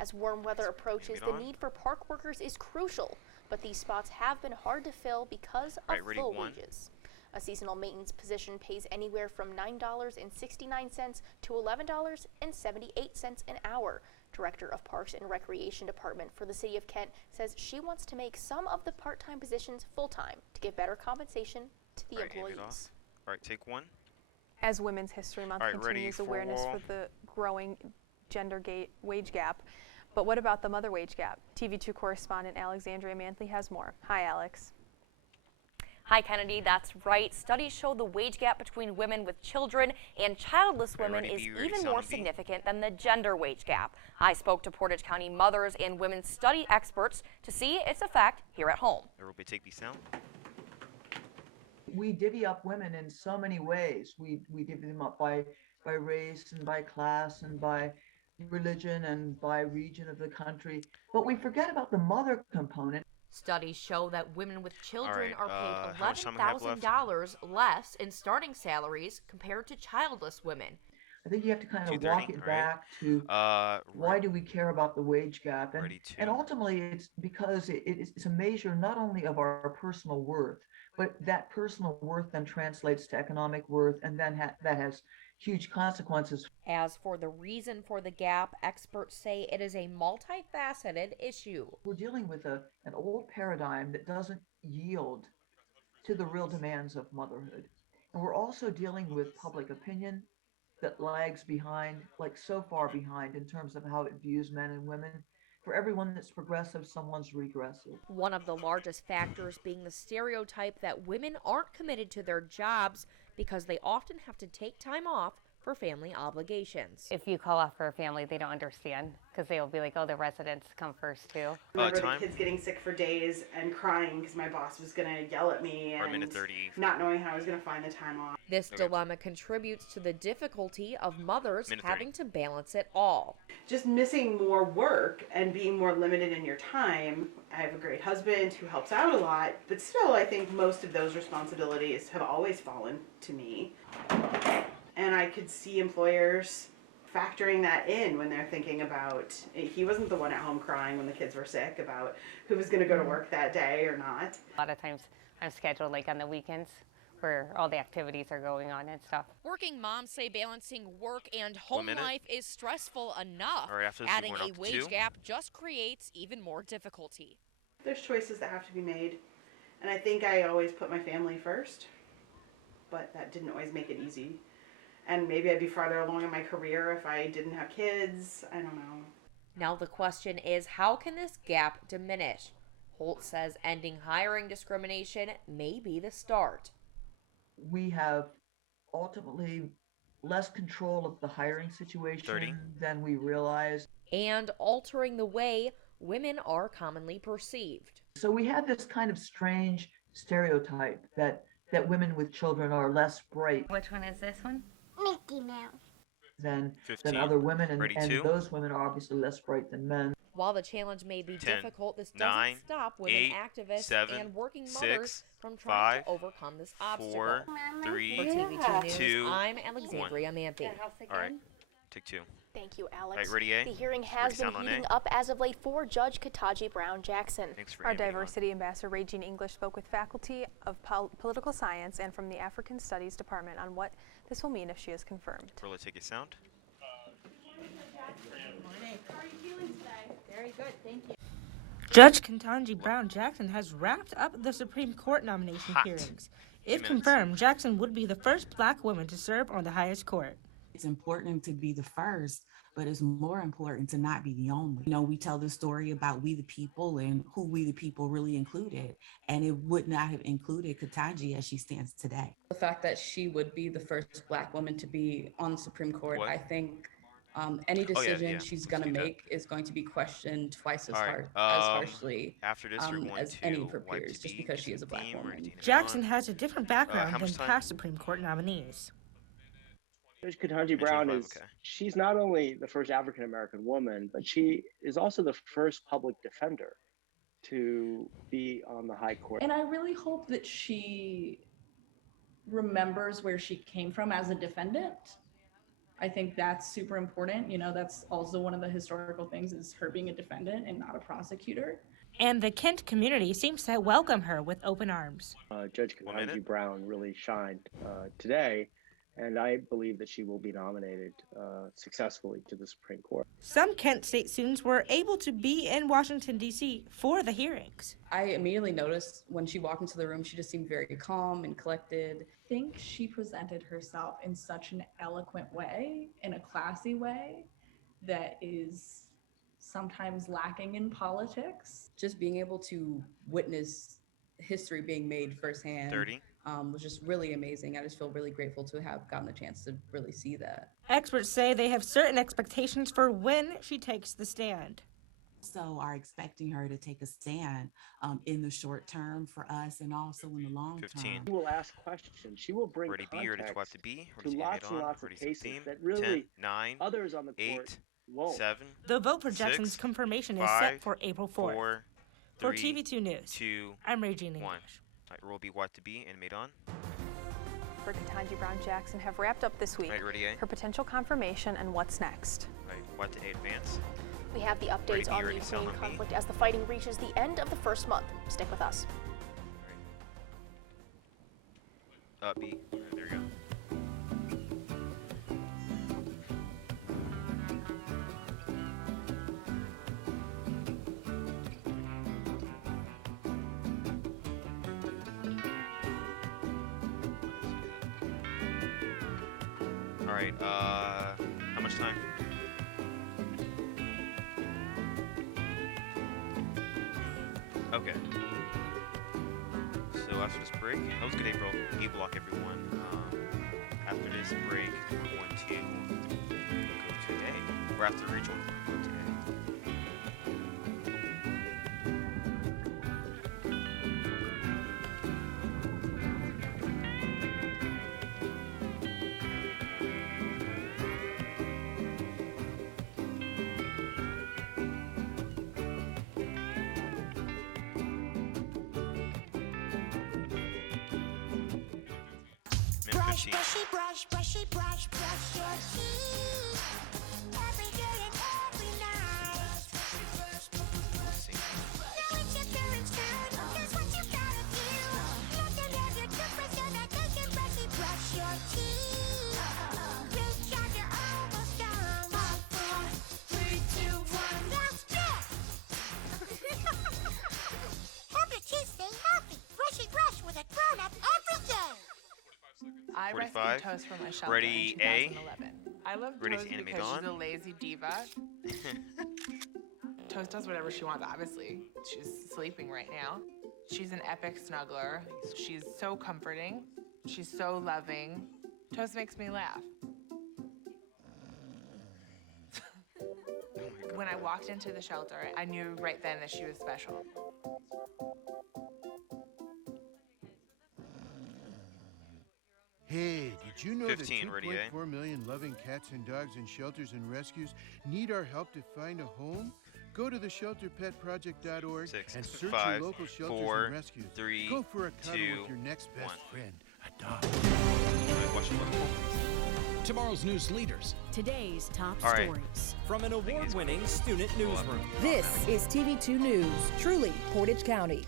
As warm weather approaches, the need for park workers is crucial, but these spots have been hard to fill because of low wages. A seasonal maintenance position pays anywhere from $9.69 to $11.78 an hour. Director of Parks and Recreation Department for the City of Kent says she wants to make some of the part-time positions full-time to give better compensation to the employees. All right, take one. As Women's History Month continues awareness for the growing wage gap. But what about the mother wage gap? TV2 correspondent Alexandria Mantley has more. Hi, Alex. Hi, Kennedy. That's right. Studies show the wage gap between women with children and childless women is even more significant than the gender wage gap. I spoke to Portage County mothers and women's study experts to see its effect here at home. Take the sound. We divvy up women in so many ways. We divvy them up by race and by class and by religion and by region of the country, but we forget about the mother component. Studies show that women with children are paid $11,000 less in starting salaries compared to childless women. I think you have to kind of walk it back to why do we care about the wage gap? And ultimately, it's because it's a measure not only of our personal worth, but that personal worth then translates to economic worth, and then that has huge consequences. As for the reason for the gap, experts say it is a multifaceted issue. We're dealing with an old paradigm that doesn't yield to the real demands of motherhood. And we're also dealing with public opinion that lags behind, like so far behind in terms of how it views men and women. For everyone that's progressive, someone's regressive. One of the largest factors being the stereotype that women aren't committed to their jobs because they often have to take time off for family obligations. If you call off for a family, they don't understand because they'll be like, oh, the residents come first too. I remember the kids getting sick for days and crying because my boss was going to yell at me and not knowing how I was going to find the time off. This dilemma contributes to the difficulty of mothers having to balance it all. Just missing more work and being more limited in your time. I have a great husband who helps out a lot, but still I think most of those responsibilities have always fallen to me. And I could see employers factoring that in when they're thinking about, he wasn't the one at home crying when the kids were sick about who was going to go to work that day or not. A lot of times I'm scheduled like on the weekends where all the activities are going on and stuff. Working moms say balancing work and home life is stressful enough. Adding a wage gap just creates even more difficulty. There's choices that have to be made, and I think I always put my family first, but that didn't always make it easy. And maybe I'd be farther along in my career if I didn't have kids. I don't know. Now the question is, how can this gap diminish? Holt says ending hiring discrimination may be the start. We have ultimately less control of the hiring situation than we realize. And altering the way women are commonly perceived. So we have this kind of strange stereotype that women with children are less bright. Which one is this one? Mickey Mouse. Than other women, and those women are obviously less bright than men. While the challenge may be difficult, this doesn't stop women activists and working mothers from trying to overcome this obstacle. 4, 3, For TV2 News, 2, I'm Alexandria Manthey. All right, take 2. Thank you, Alex. All right, ready, A? The hearing has been heating up as of late for Judge Ketanji Brown Jackson. Our diversity ambassador, Regine English, spoke with faculty of political science and from the African Studies Department on what this will mean if she is confirmed. Perla, take a sound. How are you feeling today? Very good, thank you. Judge Ketanji Brown Jackson has wrapped up the Supreme Court nomination hearings. If confirmed, Jackson would be the first black woman to serve on the highest court. It's important to be the first, but it's more important to not be the only. You know, we tell the story about we the people and who we the people really included, and it would not have included Ketanji as she stands today. The fact that she would be the first black woman to be on the Supreme Court, I think any decision she's going to make is going to be questioned twice as harshly as any of her peers, just because she is a black woman. Jackson has a different background than past Supreme Court nominees. Judge Ketanji Brown she's not only the first African-American woman, but she is also the first public defender to be on the high court. And I really hope that she remembers where she came from as a defendant I think that's super important. You know, that's also one of the historical things is her being a defendant and not a prosecutor. And the Kent community seems to welcome her with open arms. Judge Ketanji Brown really shined today, and I believe that she will be nominated successfully to the Supreme Court. Some Kent State students were able to be in Washington, D.C. for the hearings. I immediately noticed when she walked into the room, she just seemed very calm and collected. I think she presented herself in such an eloquent way, in a classy way, that is sometimes lacking in politics. Just being able to witness history being made firsthand was just really amazing. I just feel really grateful to have gotten the chance to really see that. Experts say they have certain expectations for when she takes the stand. So are expecting her to take a stand in the short term for us and also in the long term. She will ask questions. She will bring context to lots and lots of cases that really others on the court won't. The vote for Jackson's confirmation is set for April 4th. For TV2 News, I'm Regina English. Rule B, what to be, and made on. For Ketanji Brown Jackson have wrapped up this week. Her potential confirmation and what's next. What to advance. We have the updates on the Ukraine conflict as the fighting reaches the end of the first month. Stick with us. B. There you go. All right, how much time? Okay. So after this break, that was good, April. E-block, everyone. After this break, we're going to go today. Or after regional, we're going to go today. Brushy, brush, brushy, brush, brush your teeth. Every day and every night. Now it's your parents' turn. Here's what you gotta do. Let them have your toothbrush so that they can brushy, brush your teeth. Good job, you're almost done. 5, 4, 3, 2, 1. That's it. Help your teeth stay healthy. Brushy brush with a grown-up every day. I rescued Toast from a shelter in 2011. I love Toast because she's a lazy diva. Toast does whatever she wants, obviously. She's sleeping right now. She's an epic snuggler. She's so comforting. She's so loving. Toast makes me laugh. When I walked into the shelter, I knew right then that she was special. Hey, did you know that 2.4 million loving cats and dogs in shelters and rescues need our help to find a home? Go to theshelterpetproject.org and search your local shelters and rescues. Go for a cuddle with your next best friend, a dog. Tomorrow's news leaders. Today's top stories. From an award-winning student newsroom. This is TV2 News, truly Portage County.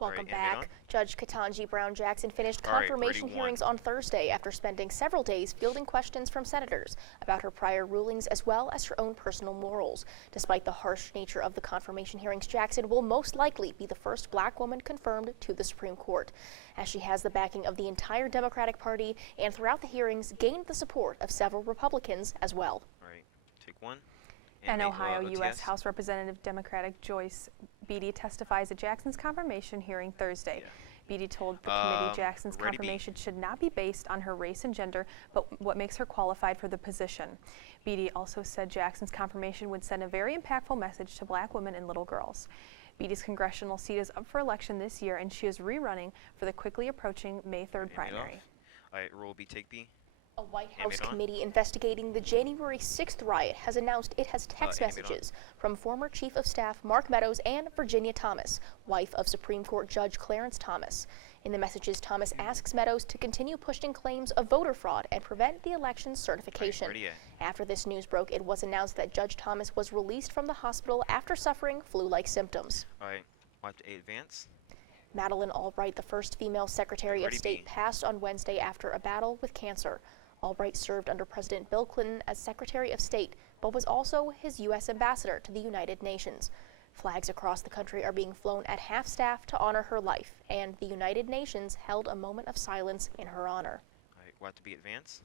Welcome back. Judge Ketanji Brown Jackson finished confirmation hearings on Thursday after spending several days fielding questions from senators about her prior rulings as well as her own personal morals. Despite the harsh nature of the confirmation hearings, Jackson will most likely be the first black woman confirmed to the Supreme Court, as she has the backing of the entire Democratic Party and throughout the hearings gained the support of several Republicans as well. All right, take one. And Ohio U.S. House Representative Democratic Joyce Beatty testifies at Jackson's confirmation hearing Thursday. Beatty told the committee Jackson's confirmation should not be based on her race and gender, but what makes her qualified for the position. Beatty also said Jackson's confirmation would send a very impactful message to black women and little girls. Beatty's congressional seat is up for election this year, and she is rerunning for the quickly approaching May 3rd primary. All right, Rule B, take B. A White House committee investigating the January 6th riot has announced it has text messages from former Chief of Staff Mark Meadows and Virginia Thomas, wife of Supreme Court Judge Clarence Thomas. In the messages, Thomas asks Meadows to continue pushing claims of voter fraud and prevent the election's certification. After this news broke, it was announced that Judge Thomas was released from the hospital after suffering flu-like symptoms. All right, watch 8 advance. Madeleine Albright, the first female Secretary of State, passed on Wednesday after a battle with cancer. Albright served under President Bill Clinton as Secretary of State, but was also his U.S. ambassador to the United Nations. Flags across the country are being flown at half-staff to honor her life, and the United Nations held a moment of silence in her honor. All right, what to be advance?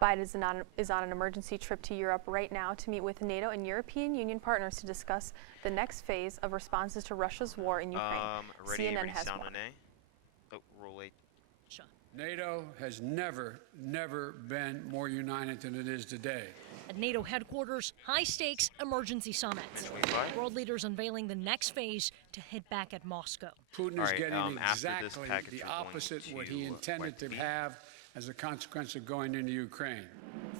Biden is on an emergency trip to Europe right now to meet with NATO and European Union partners to discuss the next phase of responses to Russia's war in Ukraine. CNN has sound more. on A. Oh, roll 8. NATO has never been more united than it is today. At NATO headquarters, high-stakes emergency summit. World leaders unveiling the next phase to hit back at Moscow. Putin is getting exactly the opposite of what he intended to have as a consequence of going into Ukraine.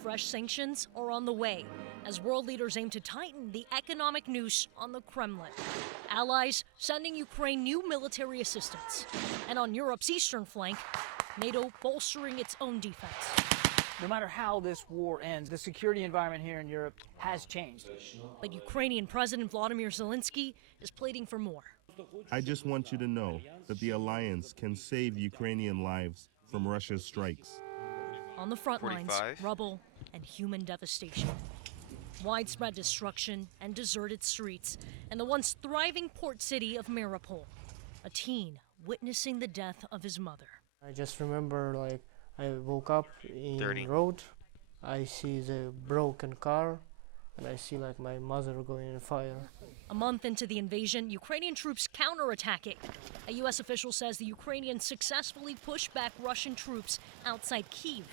Fresh sanctions are on the way as world leaders aim to tighten the economic noose on the Kremlin. Allies sending Ukraine new military assistance. And on Europe's eastern flank, NATO bolstering its own defense. No matter how this war ends, the security environment here in Europe has changed. But Ukrainian President Vladimir Zelensky is pleading for more. I just want you to know that the alliance can save Ukrainian lives from Russia's strikes. On the front lines, rubble and human devastation. Widespread destruction and deserted streets in the once thriving port city of Mariupol. A teen witnessing the death of his mother. I just remember, like, I woke up in the road, I see the broken car, and I see like my mother going in fire. A month into the invasion, Ukrainian troops counterattacking. A U.S. official says the Ukrainians successfully pushed back Russian troops outside Kyiv.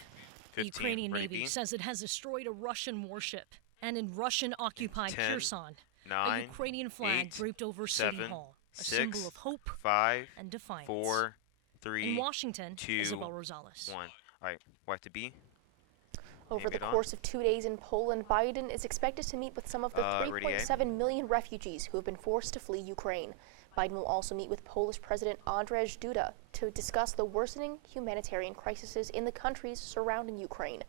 The Ukrainian Navy says it has destroyed a Russian warship. And in Russian-occupied Kherson, a Ukrainian flag draped over City Hall, a symbol of hope and defiance. 4, 3, in Washington, 2, Isabel Rosales. 1. All right, what to be? Over the course of 2 days in Poland, Biden is expected to meet with some of the 3.7 million refugees who have been forced to flee Ukraine. Biden will also meet with Polish President Andrzej Duda to discuss the worsening humanitarian crises in the countries surrounding Ukraine.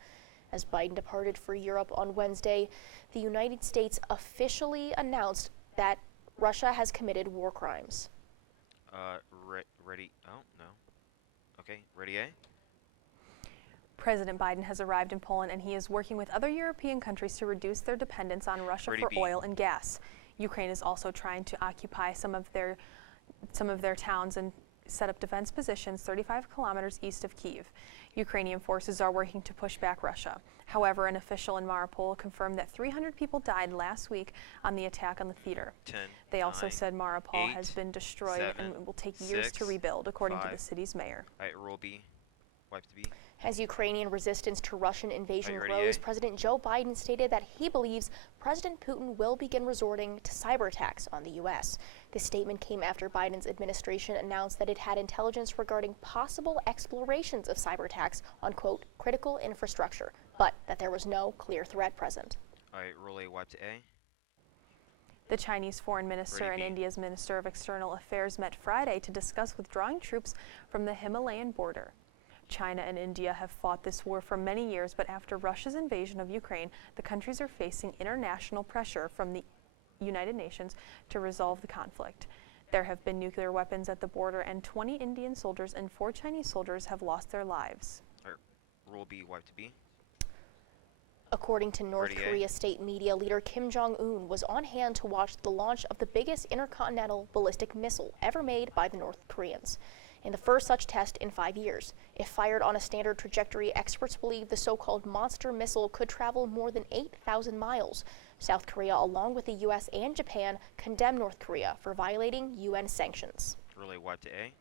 As Biden departed for Europe on Wednesday, the United States officially announced that Russia has committed war crimes. Ready? Oh, no. Okay, ready, A? President Biden has arrived in Poland, and he is working with other European countries to reduce their dependence on Russia for oil and gas. Ukraine is also trying to occupy some of their towns and set up defense positions 35 kilometers east of Kyiv. Ukrainian forces are working to push back Russia. However, an official in Mariupol confirmed that 300 people died last week on the attack on the theater. They also said Mariupol has been destroyed and will take years to rebuild, according to the city's mayor. All right, roll B. Wipe to B. As Ukrainian resistance to Russian invasion grows, President Joe Biden stated that he believes President Putin will begin resorting to cyber attacks on the U.S. This statement came after Biden's administration announced that it had intelligence regarding possible explorations of cyber attacks on, quote, critical infrastructure, but that there was no clear threat present. All right, roll A, wipe to A. The Chinese foreign minister and India's minister of external affairs met Friday to discuss withdrawing troops from the Himalayan border. China and India have fought this war for many years, but after Russia's invasion of Ukraine, the countries are facing international pressure from the United Nations to resolve the conflict. There have been nuclear weapons at the border, and 20 Indian soldiers and 4 Chinese soldiers have lost their lives. Roll B, wipe to B. According to North Korea state media, leader Kim Jong-un was on hand to watch the launch of the biggest intercontinental ballistic missile ever made by the North Koreans. In the first such test in 5 years. If fired on a standard trajectory, experts believe the so-called monster missile could travel more than 8,000 miles. South Korea, along with the U.S. and Japan, condemned North Korea for violating UN sanctions. Really wipe to A.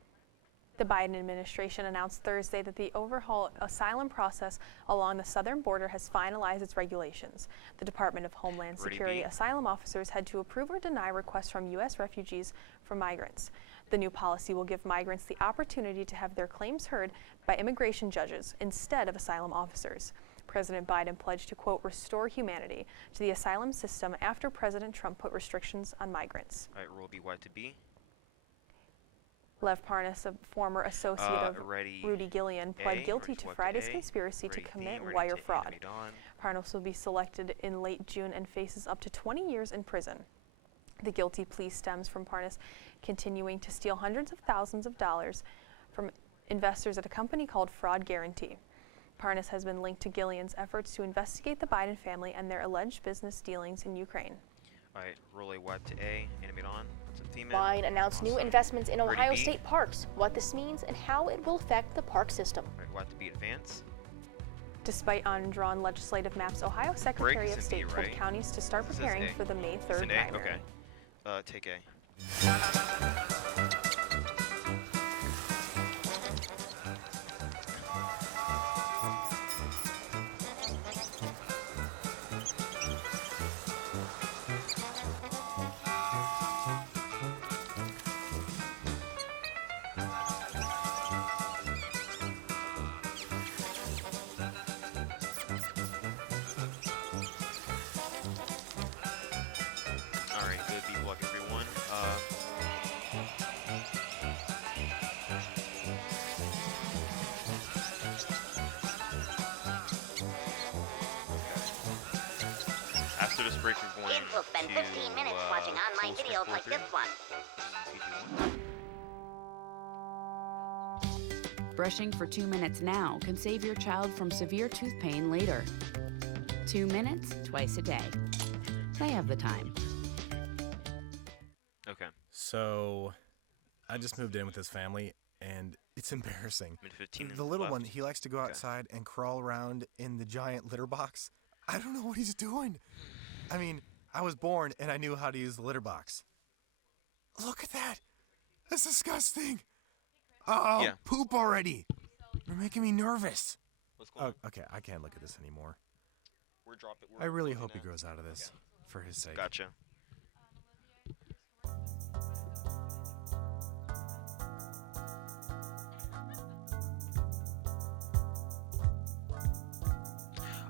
The Biden administration announced Thursday that the overhaul asylum process along the southern border has finalized its regulations. The Department of Homeland Security asylum officers had to approve or deny requests from U.S. refugees for migrants. The new policy will give migrants the opportunity to have their claims heard by immigration judges instead of asylum officers. President Biden pledged to, quote, restore humanity to the asylum system after President Trump put restrictions on migrants. All right, roll B, wipe to B. Lev Parnas, a former associate of Rudy Gillian, pled guilty to Friday's conspiracy to commit wire fraud. Parnas will be selected in late June and faces up to 20 years in prison. The guilty plea stems from Parnas continuing to steal hundreds of thousands of dollars from investors at a company called Fraud Guarantee. Parnas has been linked to Gillian's efforts to investigate the Biden family and their alleged business dealings in Ukraine. All right, roll a wipe to A, animate on. Wine announced new investments in Ohio State parks, what this means, and how it will affect the park system. All right, wipe to B, advance. Despite undrawn legislative maps, Ohio Secretary of State told counties to start preparing for the May 3rd primary. Okay. Take A. After this break, we're going Kids will spend 15 minutes watching online videos like this one. Brushing for 2 minutes now can save your child from severe tooth pain later. 2 minutes, twice a day. They have the time. Okay. So, I just moved in with this family, and it's embarrassing. The little one, he likes to go outside and crawl around in the giant litter box. I don't know what he's doing. I mean, I was born and I knew how to use the litter box. Look at that. That's disgusting. Oh, yeah. Poop already. You're making me nervous. What's going on? Okay, I can't look at this anymore. We're I really hope he grows out of this for his sake. Gotcha.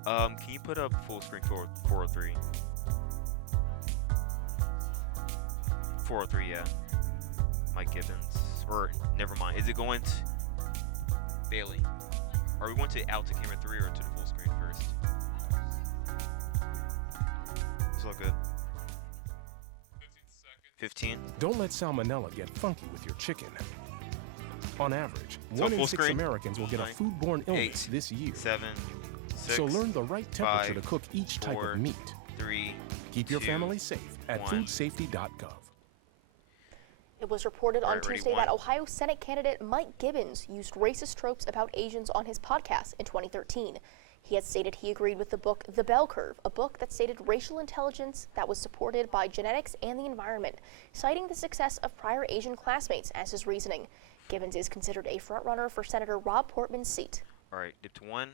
Can you put up full screen for 403? 403, yeah. Mike Gibbons. Or, never mind. Is it going to Bailey? Are we going to out to camera 3 or to the full screen first? It's all good. 15. Don't let salmonella get funky with your chicken. On average, So 1 in full 6 screen? Americans will get 9, a foodborne illness 8, this year. 7, 6, So learn the right temperature 5, to cook each type 4, of meat. 3, Keep your 2, family safe at 1. foodsafety.gov. It was reported on Tuesday that Ohio Senate candidate Mike Gibbons used racist tropes about Asians on his podcast in 2013. He had stated he agreed with the book The Bell Curve, a book that stated racial intelligence that was supported by genetics and the environment, citing the success of prior Asian classmates as his reasoning. Gibbons is considered a frontrunner for Senator Rob Portman's seat. All right, dip to 1.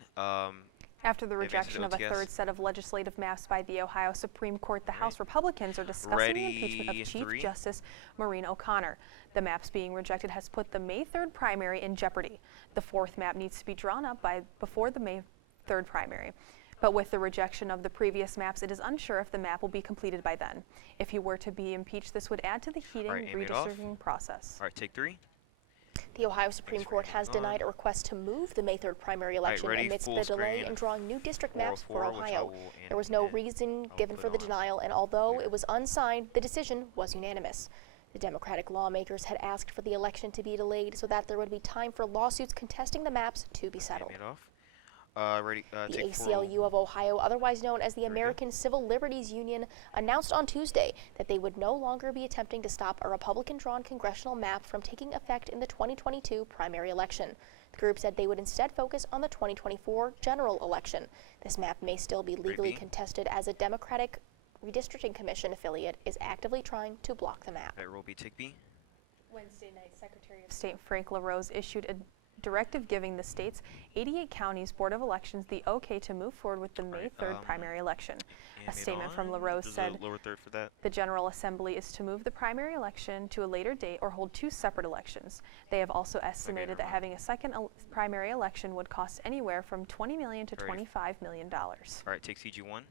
After the rejection of a third set of legislative maps by the Ohio Supreme Court, the House Republicans are discussing the impeachment of Chief Justice Maureen O'Connor. The maps being rejected has put the May 3rd primary in jeopardy. The fourth map needs to be drawn up before the May 3rd primary. But with the rejection of the previous maps, it is unsure if the map will be completed by then. If he were to be impeached, this would add to the heating redistricting process. All right, take 3. The Ohio Supreme Court has denied a request to move the May 3rd primary election amidst the delay in drawing new district maps for Ohio. There was no reason given for the denial, and although it was unsigned, the decision was unanimous. The Democratic lawmakers had asked for the election to be delayed so that there would be time for lawsuits contesting the maps to be settled. The ACLU of Ohio, otherwise known as the American Civil Liberties Union, announced on Tuesday that they would no longer be attempting to stop a Republican-drawn congressional map from taking effect in the 2022 primary election. The group said they would instead focus on the 2024 general election. This map may still be legally contested as a Democratic Redistricting Commission affiliate is actively trying to block the map. Roll B, take B. Wednesday night, Secretary of State Frank LaRose issued a directive giving the state's 88 counties Board of Elections the okay to move forward with the May 3rd primary election. A statement from LaRose said the General Assembly is to move the primary election to a later date or hold 2 separate elections. They have also estimated that having a second primary election would cost anywhere from $20 million to $25 million. All right, take CG1.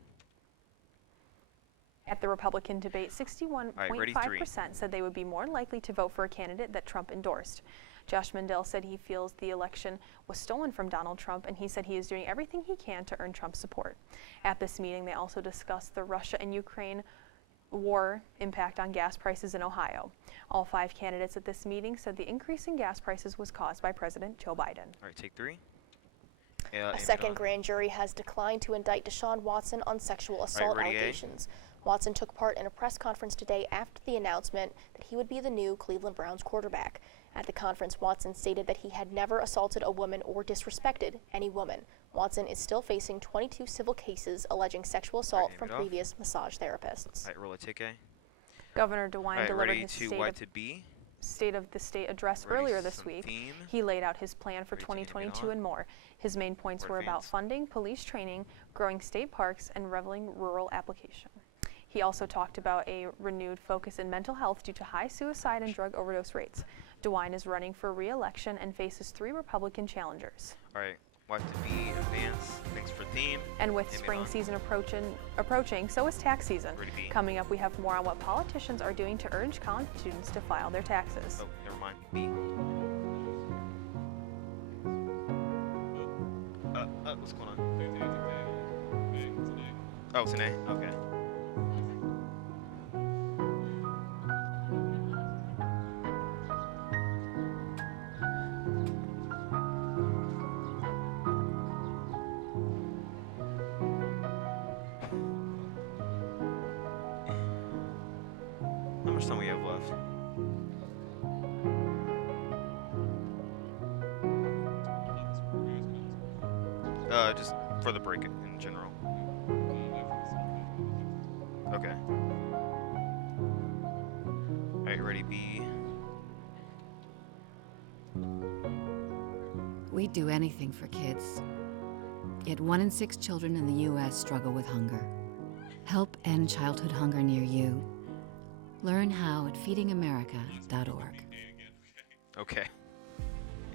At the Republican debate, 61.5% said they would be more likely to vote for a candidate that Trump endorsed. Josh Mandel said he feels the election was stolen from Donald Trump, and he said he is doing everything he can to earn Trump's support. At this meeting, they also discussed the Russia and Ukraine war impact on gas prices in Ohio. All 5 candidates at this meeting said the increase in gas prices was caused by President Joe Biden. All right, take 3. A second grand jury has declined to indict Deshaun Watson on sexual assault allegations. Watson took part in a press conference today after the announcement that he would be the new Cleveland Browns quarterback. At the conference, Watson stated that he had never assaulted a woman or disrespected any woman. Watson is still facing 22 civil cases alleging sexual assault from previous massage therapists. All right, roll a ticket. Governor DeWine delivered his State of the State address earlier this week. He laid out his plan for 2022 and more. His main points were about funding, police training, growing state parks, and leveling rural application. He also talked about a renewed focus in mental health due to high suicide and drug overdose rates. DeWine is running for re-election and faces 3 Republican challengers. All right, wife to be advance. Thanks for theme. And with spring season approaching, so is tax season. Coming up, we have more on what politicians are doing to urge college students to file their taxes. Oh, never mind. B. What's going on? Oh, it's an A. Okay. How much time we have left? Just for the break in general. Okay. Alright, ready, B. We'd do anything for kids. Yet 1 in 6 children in the U.S. struggle with hunger. Help end childhood hunger near you. Learn how at feedingamerica.org. Okay.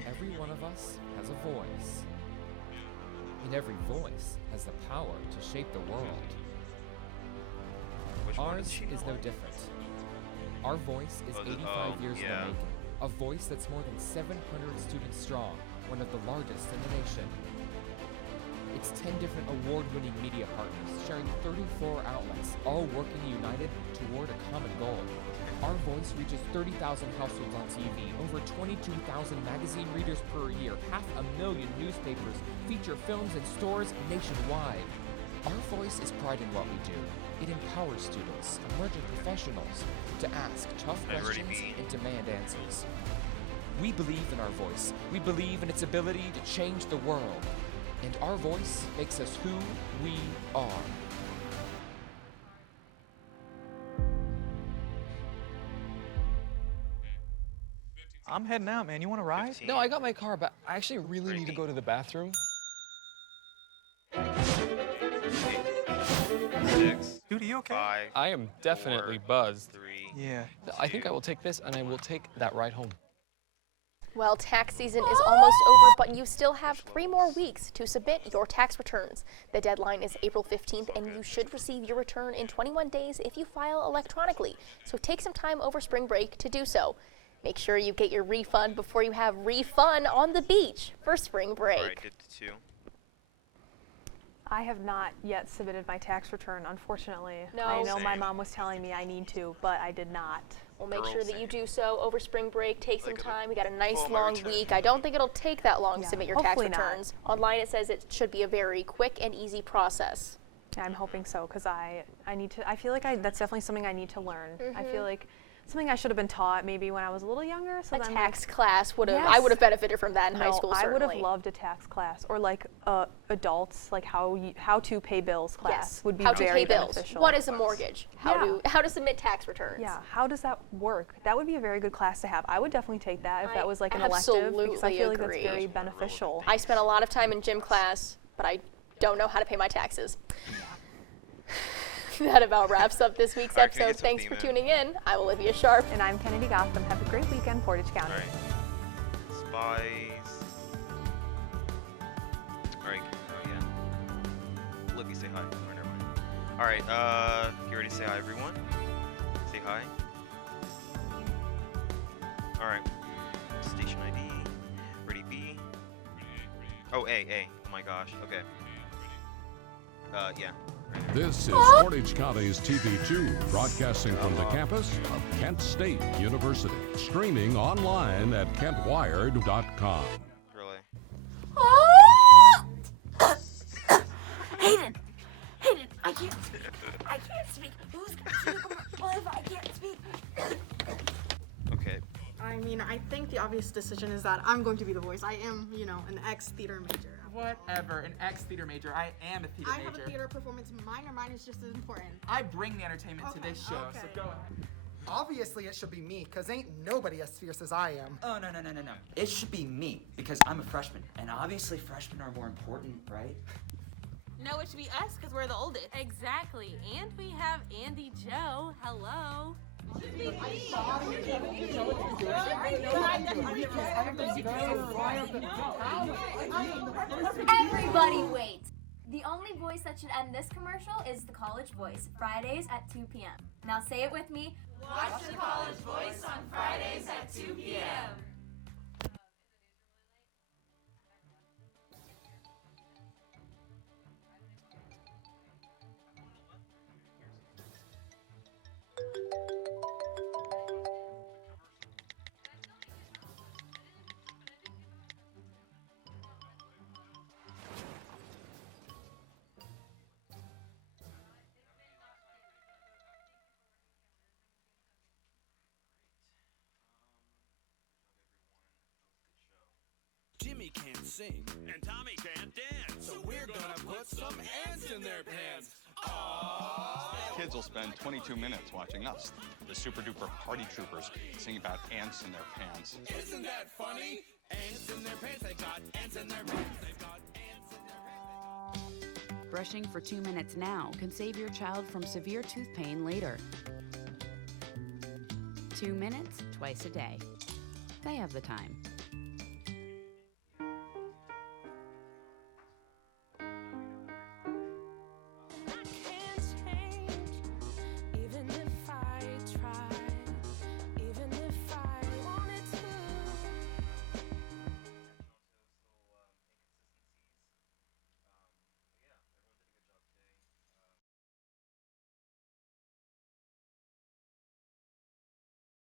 Every one of us has a voice. And every voice has the power to shape the world. Ours is no different. Our voice is 85 years in the making. A voice that's more than 700 students strong, one of the largest in the nation. It's 10 different award-winning media partners sharing 34 outlets, all working united toward a common goal. Our voice reaches 30,000 households on TV, over 22,000 magazine readers per year, 500,000 newspapers, feature films in stores nationwide. Our voice is pride in what we do. It empowers students, emerging professionals, to ask tough questions and demand answers. We believe in our voice. We believe in its ability to change the world. And our voice makes us who we are. I'm heading out, man. You want to ride? 15. No, I got my car, but I actually really need to go to the bathroom. 6. Dude, are you okay? 5. I am definitely buzzed. 3. Yeah. I think I will take this, and I will take that ride home. Well, tax season is almost over, but you still have 3 more weeks to submit your tax returns. The deadline is April 15th, and you should receive your return in 21 days if you file electronically. So take some time over spring break to do so. Make sure you get your refund before you have refun on the beach for spring break. All right, get to 2. I have not yet submitted my tax return, unfortunately. No. I know my mom was telling me I need to, but I did not. We'll make sure that you do so over spring break. Take some time. We got a nice long week. I don't think it'll take that long to submit your tax returns. Online it says it should be a very quick and easy process. Yeah, I'm hoping so, because I feel like that's definitely something I need to learn. I feel like something I should have been taught maybe when I was a little younger. So a tax class would have, I would have benefited from that in high school, certainly. I would have loved a tax class, or like adults, like how to pay bills class would be very beneficial. What is a mortgage? How to submit tax returns. Yeah, how does that work? That would be a very good class to have. I would definitely take that if that was like an elective, because I feel like that's very beneficial. I spent a lot of time in gym class, but I don't know how to pay my taxes. That about wraps up this week's episode. Thanks for tuning in. I'm Olivia Sharp. And I'm Kennedy Gotham. Have a great weekend, Portage County. All right. Spies. All right. Oh, yeah. Olivia, say hi. All right, never mind. All right. You ready? Ready to say hi, everyone? Say hi. Alright. Station ID. Ready, B. Oh, A. Oh my gosh. Okay. Yeah. This is Portage County's TV2, broadcasting from the campus of Kent State University. Streaming online at kentwired.com. Really? Hayden, I can't speak. Who's gonna if I can't speak? Okay. I mean, I think the obvious decision is that I'm going to be the voice. I am, an ex-theater major. Whatever, an ex-theater major. I am a theater major. I have a theater performance minor. Mine is just as important. I bring the entertainment to this show, so go ahead. Obviously, it should be me, because ain't nobody as fierce as I am. Oh, no. It should be me, because I'm a freshman. And obviously, freshmen are more important, right? No, it should be us, because we're the oldest. Exactly. And we have Andy Joe. Hello. Everybody wait! The only voice that should end this commercial is the College Voice, Fridays at 2 p.m. Now say it with me. Watch the College Voice on Fridays at 2 p.m. Jimmy can't sing, and Tommy can't dance, so we're gonna put some ants in their pants. Aww. Kids will spend 22 minutes watching us, the super duper party troopers, sing about ants in their pants. Isn't that funny? Ants in their pants, they got ants in their pants, they've got ants in their pants. Brushing for 2 minutes now can save your child from severe tooth pain later. 2 minutes, twice a day. They have the time.